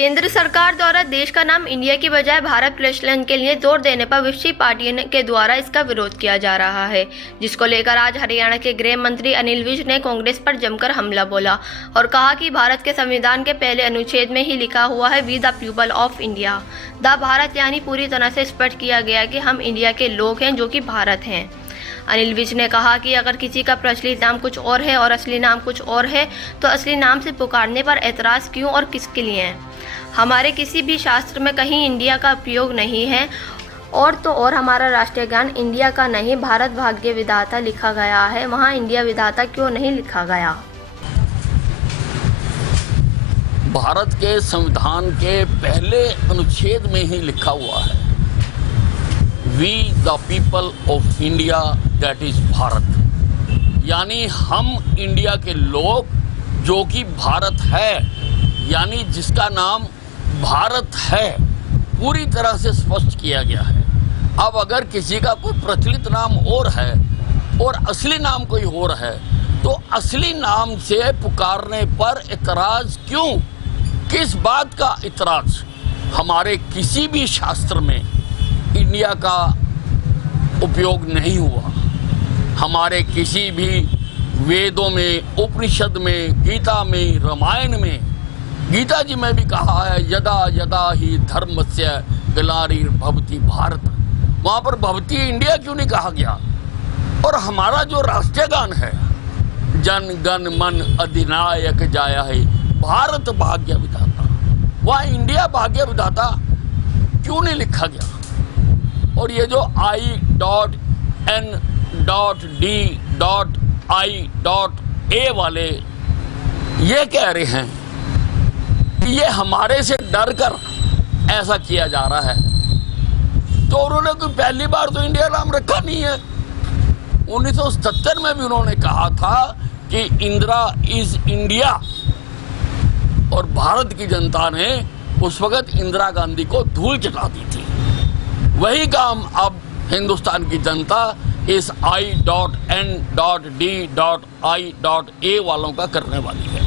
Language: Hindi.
केंद्र सरकार द्वारा देश का नाम इंडिया की बजाय भारत प्रचलन के लिए जोर देने पर विपक्षी पार्टियों के द्वारा इसका विरोध किया जा रहा है, जिसको लेकर आज हरियाणा के गृह मंत्री अनिल विज ने कांग्रेस पर जमकर हमला बोला और कहा कि भारत के संविधान के पहले अनुच्छेद में ही लिखा हुआ है we the people of India. The Bharat यानी पूरी तरह से स्पष्ट किया गया कि हम इंडिया के लोग हैं जो कि भारत हैं। अनिल विज ने कहा कि अगर किसी का प्रचलित नाम कुछ और है और असली नाम कुछ और है तो असली नाम से पुकारने पर ऐतराज क्यों और किसके लिए है। हमारे किसी भी शास्त्र में कहीं इंडिया का उपयोग नहीं है और तो और हमारा राष्ट्रीय गान इंडिया का नहीं भारत भाग्य विधाता लिखा गया है, वहाँ इंडिया विधाता क्यों नहीं लिखा गया। भारत के संविधान के पहले अनुच्छेद में ही लिखा हुआ है we the people of India that is Bharat, यानी हम इंडिया के लोग जो कि भारत है, यानी जिसका नाम भारत है, पूरी तरह से स्पष्ट किया गया है। अब अगर किसी का कोई प्रचलित नाम और है और असली नाम कोई और है तो असली नाम से पुकारने पर इतराज क्यों, किस बात का इतराज। हमारे किसी भी शास्त्र में इंडिया का उपयोग नहीं हुआ, हमारे किसी भी वेदों में, उपनिषद में, गीता में, रामायण में, गीता जी में भी कहा है यदा यदा ही धर्मस्य ग्लानिर्भवति भारत, वहाँ पर भवती इंडिया क्यों नहीं कहा गया। और हमारा जो राष्ट्रीय गान है जन गण मन अधिनायक जाया है भारत भाग्य विधाता, वहाँ इंडिया भाग्य विधाता क्यों नहीं लिखा गया। और ये जो I.N.D.I.A वाले ये कह रहे हैं कि ये हमारे से डर कर ऐसा किया जा रहा है, तो उन्होंने कोई पहली बार तो इंडिया नाम रखा नहीं है। 1977 में भी उन्होंने कहा था कि इंदिरा इज इंडिया, और भारत की जनता ने उस वक्त इंदिरा गांधी को धूल चटा दी थी। वही काम अब हिंदुस्तान की जनता इस I.N.D.I.A वालों का करने वाली है।